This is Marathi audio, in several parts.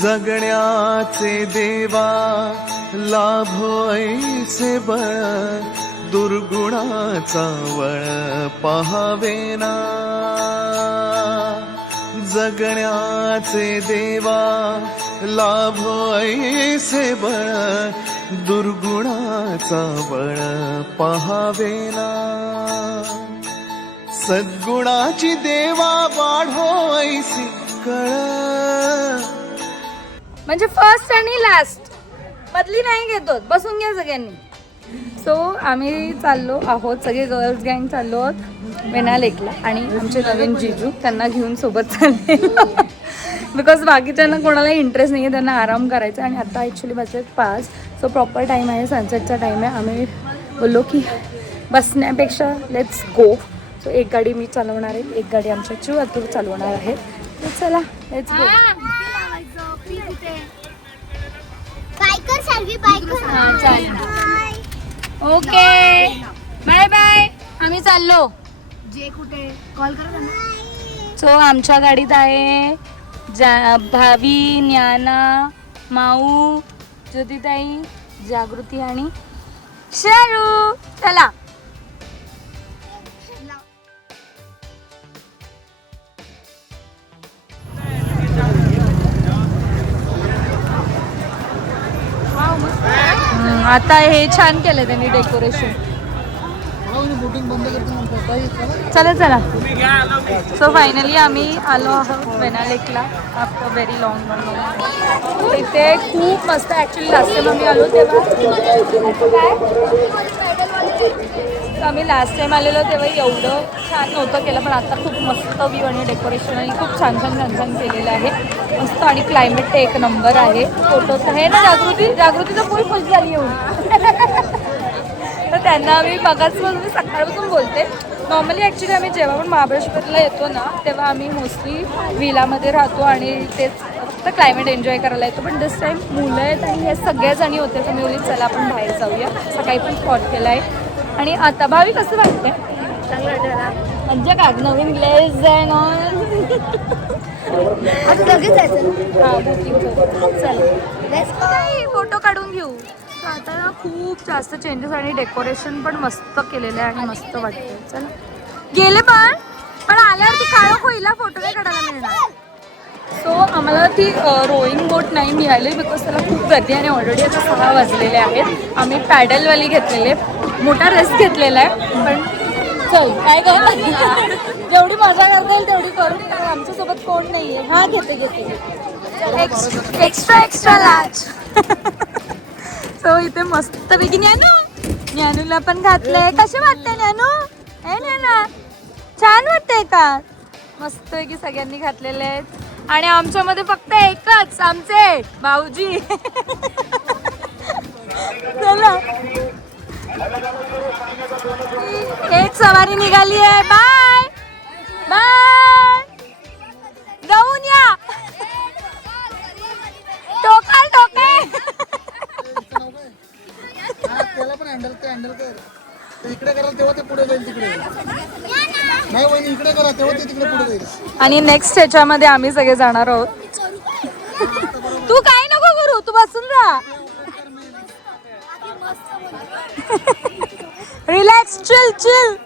जगण्याचे देवा लाभो ऐसे बळ, दुर्गुणाचा वळ पहावेना. जगण्याचे देवा लाभो ऐसे बळ, दुर्गुणाचा बळ पहावेना. सद्गुणाची देवा वाढो ऐसी कळ. म्हणजे फर्स्ट आणि लास्ट मधली नाही घेतो, बसून घ्या सगळ्यांनी. सो आम्ही चाललो आहोत, सगळे गर्ल्स गँग चाललो आहोत वेना लेकला आणि आमचे नवीन जिजू त्यांना घेऊन सोबत चालले. बिकॉज बाकीच्यांना कोणाला इंटरेस्ट नाही आहे, त्यांना आराम करायचा. आणि आता ॲक्च्युली बसलेत 5. सो प्रॉपर टाईम आहे, सनसेटचा टाईम आहे. आम्ही बोललो की बसण्यापेक्षा लेट्स गो. सो एक गाडी मी चालवणार आहे, एक गाडी आमच्या चिव आतूर चालवणार आहे. तर चला let's go. Okay bye bye, आम्ही चाललो. जे कुठे कॉल करा ना. सो आमच्या गाडीत आहे भावी, ज्ञाना, माऊ, ज्योतिताई, जागृती आणि शारू. चला आता हे छान केलं त्यांनी डेकोरेशन. चला चला. सो फायनली आम्ही आलो आहोत वेना लेकला आफ्टर व्हेरी लॉंग. इथे खूप मस्त, ॲक्च्युली लास्ट टाइम आम्ही आलो तेव्हा आम्ही लास्ट टाइम आलेलो तेव्हा एवढं छान नव्हतं केलं, पण आता खूप मस्त व्ह्यू आणि डेकोरेशन आणि खूप छान छान छान छान केलेलं आहे मस्त. आणि क्लायमेट एक नंबर आहे. फोटोज आहे ना जागृतीचं फुल खुश झाली येऊन. तर त्यांना आम्ही मगाचपासून मी सकाळपासून बोलते. नॉर्मली ॲक्च्युली आम्ही जेव्हा पण महाबळेश्वरला येतो ना तेव्हा आम्ही मोस्टली विलामध्ये राहतो आणि तेच फक्त क्लायमेट एन्जॉय करायला येतो. पण दिस टाईम मुलं आहेत आणि हे सगळेजणी होते, तर मी बोलली चला आपण बाहेर जाऊया. सकाळी पण स्पॉट केला आहे. आणि आता भावी कसं वाटतंय? चांगलं वाटलं. म्हणजे काय नवीन ग्लेज आहे ना. आता लगेच जायचं. हां बुकिंग करू. चला फोटो काढून घेऊ. तर आता ना खूप जास्त चेंजेस आणि डेकोरेशन पण मस्त केलेलं आहे आणि मस्त वाटतं. चला गेले पण आल्यावरती काळं होईला फोटो नाही काढायला मिळणार. सो आम्हाला ती रोईंग बोट नाही मिळाली बिकॉज त्याला खूप गर्दी आणि ऑलरेडी आता 6 वाजलेले आहेत. आम्ही पॅडलवाली घेतलेले, मोठा रेस्ट घेतलेला आहे. पण चल काय कर, जेवढी मजा करता येईल तेवढी करू, कारण आमच्यासोबत कोण नाही आहे. हां घेते एक्स्ट्रा लार्ज. सो इथे मस्तपैकी ज्ञानूला पण घातलंय. कसे वाटतंय ज्ञानू? आहे ज्ञाना छान वाटतंय का? मस्तपैकी सगळ्यांनी घातलेले आहेत. आणि आमच्यामध्ये फक्त एकच आमचे भाऊजी. चला एक सवारी निघाली आहे. बाय बाय, जाऊन या. टोकाल टोके त्याला पण हँडल कर. इकडे करा तेव्हा ते पुढे जाईल. तिकडे नाही वहिनी, इकडे करा तेव्हा ते तिकडे पुढे जाईल. आणि नेक्स्ट ह्याच्यामध्ये आम्ही सगळे जाणार आहोत. तू काय नको करू, तू बसून राहा. Relax, chill.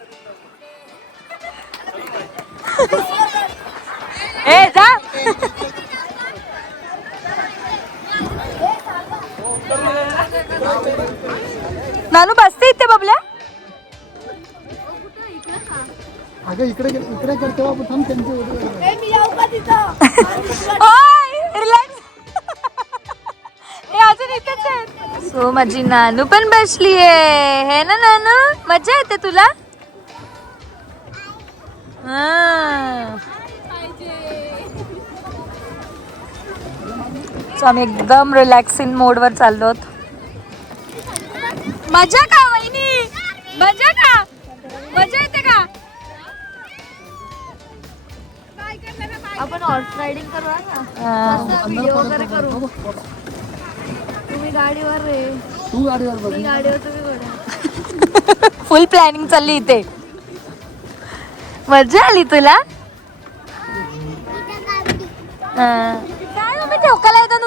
ए जा. नानू बसते इथे बबल्या. अगं इकडे कर तेव्हा थांब त्यांचे. रिलॅक्स. हे अजून इथेच आहेत. सो माझी नानू पण बसली आहे ना नानू, मजा येते तुला? सो आम्ही एकदम रिलॅक्सिंग मोडवर चाललो आहोत. मजा का वहिनी? मजा येते का? आपण हॉर्स रायडिंग करू ना, व्हिडिओ वगैरे करू. तुम्ही गाडीवर रे, तू गाडीवर बघ. मी गाडीवर, तुम्ही बघा. फुल प्लॅनिंग चालली इथे. मजा आली तुला? काय तुम्ही ठोकायला येतो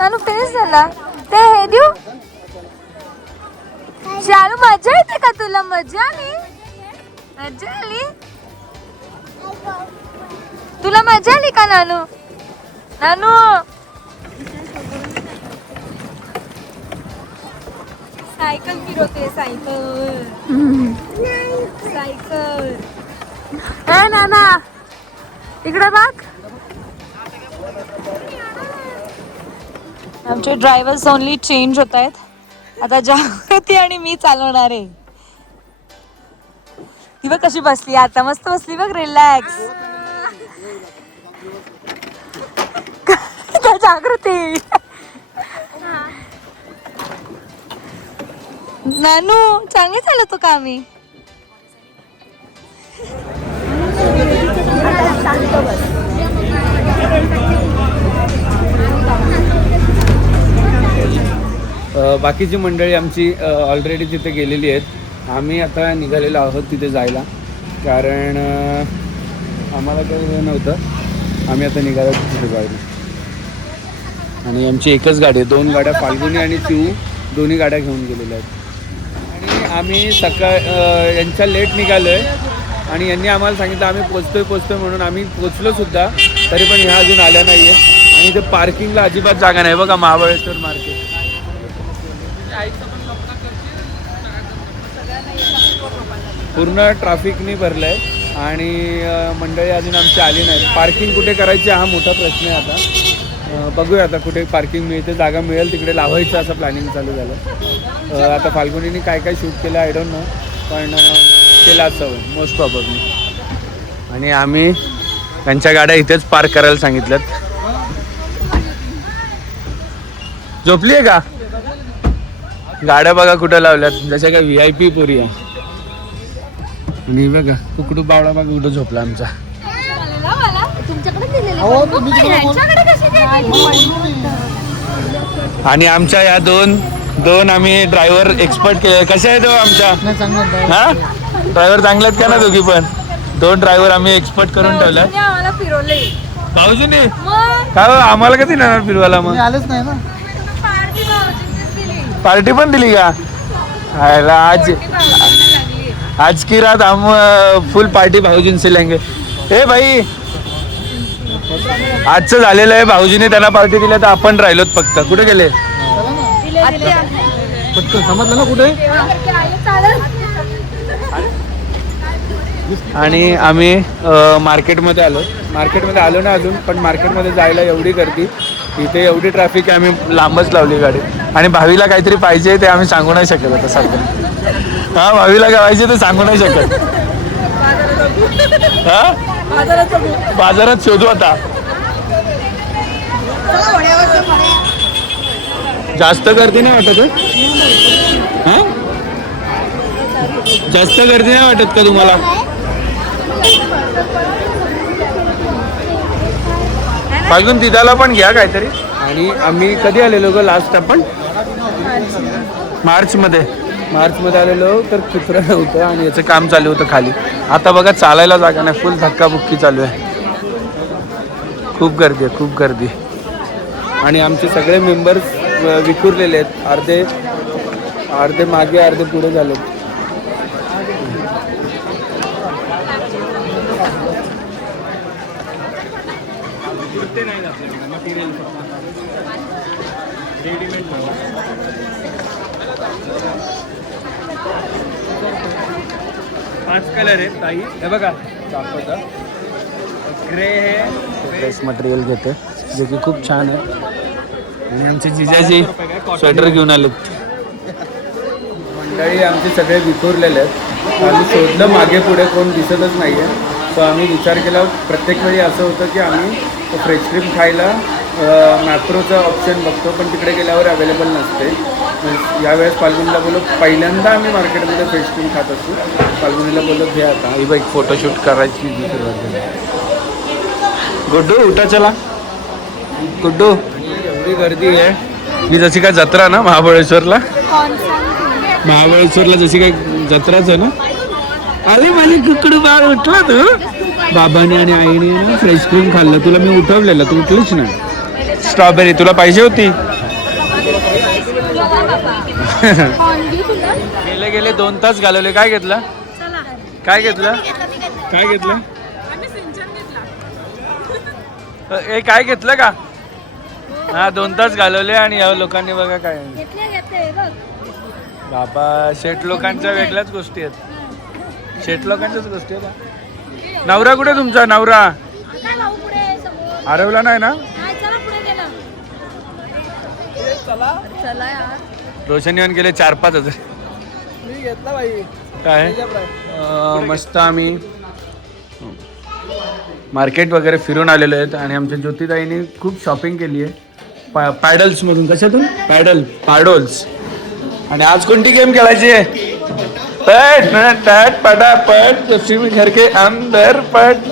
नानू फिनिश झाला. ते हे देऊ. चालू मजा येते का तुला? मजा आली? मजा आली तुला? मजा आली का नानू? नानू सायकल फिरवते. सायकल ए नाना इकडे बघ. आमचे ड्रायव्हर्स ओनली चेंज होत आहेत. आता जागृती आणि मी चालवणार आहे. ती बघ कशी बसली आता. मस्त बसली बघ. रिलॅक्स. जागृती नानू चांगली चालवतो का आम्ही? बाकीची मंडळी आमची ऑलरेडी तिथे गेलेली आहेत. आम्ही आता निघालेलो आहोत तिथे जायला, कारण आम्हाला काही वेळ नव्हतं. आम्ही आता निघालो तिथे जायला. आणि आमची एकच गाडी आहे. 2 गाड्या फाल्गुनी आणि चिऊ दोन्ही गाड्या घेऊन गेलेल्या आहेत. आणि आम्ही यांच्या लेट निघालो आहे आणि यांनी आम्हाला सांगितलं आम्ही पोचतोय म्हणून. आम्ही पोचलोसुद्धा, तरी पण ह्या अजून आल्या नाही आहे. आणि इथे पार्किंगला अजिबात जागा नाही. बघा महाबळेश्वर मार्केट पूर्ण ट्रॅफिकनी भरलं आहे आणि मंडळी अजून आमची आली नाही. पार्किंग कुठे करायची हा मोठा प्रश्न आहे. आता बघूया आता कुठे पार्किंग मिळते. जागा मिळेल तिकडे लावायचं असं प्लॅनिंग चालू झालं. आता फाल्गुनीने काय काय शूट केलं आय डोंट नो, पण केलं असावं मोस्ट प्रॉबब्ली. आणि आम्ही त्यांच्या गाड्या इथेच पार्क करायला सांगितल्यात. झोपली आहे का? गाड्या बघा कुठं लावल्यात, जशा काय VIP पोरी आहे. आणि बघा कुकडू बावळा बघा कुठं झोपला आमचा. आणि आमच्या या दोन आम्ही ड्रायव्हर एक्सपर्ट केले. कसे आहेत आमच्या? हा ड्रायव्हर चांगले आहेत का ना दोघी पण? 2 ड्रायव्हर आम्ही एक्सपर्ट करून ठेवले. भाऊजीने काय आम्हाला कधी नेणार फिरवायला? मग आलेच नाही ना. पार्टी पण दिली का? आज की रात हम फुल पार्टी भाऊजीन से लेंगे. ए भाई आजचं झालेलं आहे. भाऊजीने त्यांना पार्टी दिली तर आपण राहिलोत फक्त. कुठे गेले? समजलं ना कुठे? आणि आम्ही मार्केटमध्ये आलो ना अजून, पण मार्केटमध्ये जायला एवढी गर्दी, इथे एवढी ट्रॅफिक आहे. आम्ही लांबच लावली गाडी. आणि भावीला काहीतरी पाहिजे ते आम्ही सांगू नाही शकत आता सध्या. हा भावीला काय पाहिजे ते सांगू नाही शकत. हा बाजारात शोधू आता. जास्त गर्दी नाही वाटत? जास्त गर्दी नाही वाटत का तुम्हाला? फाल्गुन दिदाला पण घ्या काहीतरी. आणि आम्ही कधी आलेलो ग लास्ट? आपण मार्चमध्ये आलेलो. तर कुत्रा होतं आणि याचं काम चालू होतं खाली. आता बघा चालायला जागा नाही. फुल धक्काबुक्की चालू आहे. खूप गर्दी. आणि आमचे सगळे मेंबर्स विखुरलेले आहेत. अर्धे मागे अर्धे पुढे झालेत. पाच कलर आहेत ताई. हे बघा दाखवतं. ग्रे हे ड्रेस मटेरियल घेते जे की खूप छान आहे. आणि आमचे जिजाजी स्वेटर घेऊन आलेत. मंडळी आमचे सगळे विखुरलेले आहेत. आम्ही शोधलं मागे पुढे कोण दिसतच नाही आहे. सो आम्ही विचार केला. प्रत्येक वेळी असं होतं की आम्ही फ्रेश क्रीम खायला मॅप्रोचा ऑप्शन बघतो, पण तिकडे गेल्यावर अवेलेबल नसते. यावेळेस फाल्गुनीला बोललो, पहिल्यांदा आम्ही मार्केटमध्ये फ्रेश क्रीम खात असतो. फाल्गुनीला बोललो घे आता. ही बाई फोटोशूट करायची सुरुवात झाली. गुड्डू उठा चला. गुड्डू एवढी गर्दी आहे की जशी काय जत्रा ना महाबळेश्वरला जशी काय जत्राच आहे ना. अरे माझे कुकडू बाळ उठला तू. बाबाने आणि आईने ना फ्रेश क्रीम खाल्लं. तुला मी उठवलेलं तू उठलीच नाही. स्ट्रॉबेरी तुला पाहिजे होती. गेले गेले 2 तास घालवले. काय घेतलं? काय घेतलं? काय घेतलं? ए काय घेतलं का? हा 2 तास घालवले आणि या लोकांनी बघा काय. बाबा शेठ लोकांच्या वेगळ्याच गोष्टी आहेत. शेठ लोकांच्याच गोष्टी आहेत. नवरा कुठे तुमचा? नवरा हरवला नाही ना? रोशनी येऊन गेले 4-5 हजार. काय मस्त आम्ही मार्केट वगैरे फिरून आलेलो आहेत आणि आमच्या ज्योतिताईने खूप शॉपिंग केली आहे पॅडल्स मधून. कशातून? पॅडल्स. आणि आज कोणती गेम खेळायची आहे? पट पटापट घर के अंदर पट.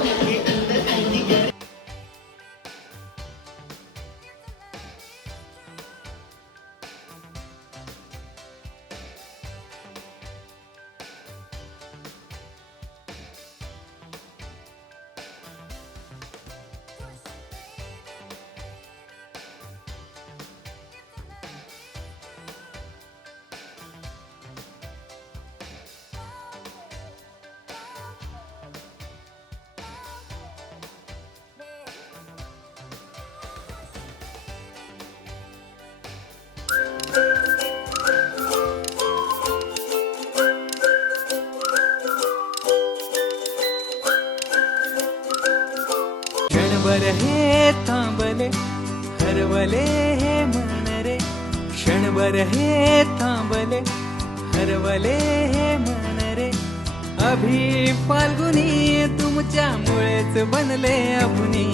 क्षणभर हे थांबले हरवले हे मन रे. क्षणभर हे थांबले हरवले हे मन रे. अभि फाल्गुनी तुमच्यामुळेच बनले अभुनी.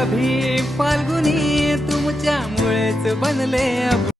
अभि फाल्गुनी तुमच्यामुळेच बनले अभुनी.